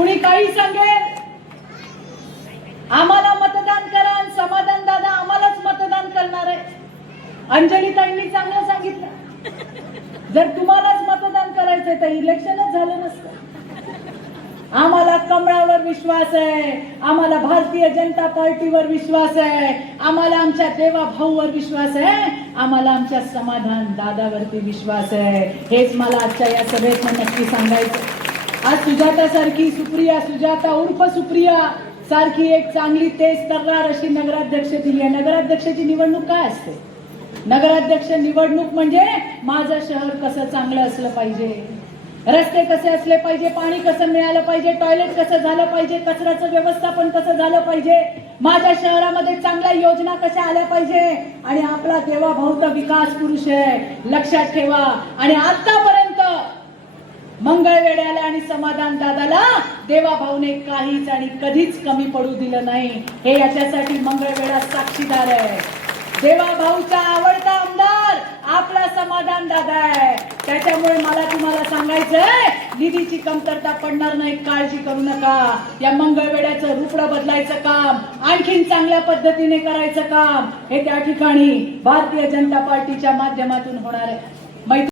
कुणी काही सांगेल, आम्हाला मतदान करा आणि समाधान दादा आम्हालाच मतदान करणार आहे. अंजली ताईंनी चांगलं सांगितलं, जर तुम्हालाच मतदान करायचंय तर इलेक्शनच झालं नसतं. आम्हाला कमळावर विश्वास आहे, आम्हाला भारतीय जनता पार्टीवर विश्वास आहे, आम्हाला आमच्या देवा भाऊवर विश्वास आहे, आम्हाला आमच्या समाधान दादावरती विश्वास आहे. हेच मला आजच्या या सभेत नक्की सांगायचं. आज सुजाता सारखी, सुजाता उर्फ सुप्रिया सारखी एक चांगली तेज तर्रार अशी नगराध्यक्ष दिली आहे. नगराध्यक्षाची निवडणूक काय असते? नगराध्यक्ष निवडणूक म्हणजे माझं शहर कसं चांगलं असलं पाहिजे, रस्ते कसे असले पाहिजे, पाणी कसं मिळालं पाहिजे, टॉयलेट कसं झालं पाहिजे, कचऱ्याचं व्यवस्थापन कसं झालं पाहिजे, माझ्या शहरामध्ये चांगल्या योजना कशा आल्या पाहिजे. आणि आपला देवा भाऊ तर विकास पुरुष आहे, लक्षात ठेवा. आणि आतापर्यंत मंगळवेढ्याला आणि समाधान दादाला देवा भाऊने काहीच आणि कधीच कमी पडू दिलं नाही. हे याच्यासाठी मंगळवेढा साक्षीदार आहे. देवा भाऊचा आवडता आमदार आपला समाधान दादा आहे. त्याच्यामुळे मला तुम्हाला सांगायचंय, निधीची कमतरता पडणार नाही, काळजी करू नका. या मंगळवेढ्याचं रूपडं बदलायचं काम, आणखीन चांगल्या पद्धतीने करायचं काम हे त्या ठिकाणी भारतीय जनता पार्टीच्या माध्यमातून होणार आहे.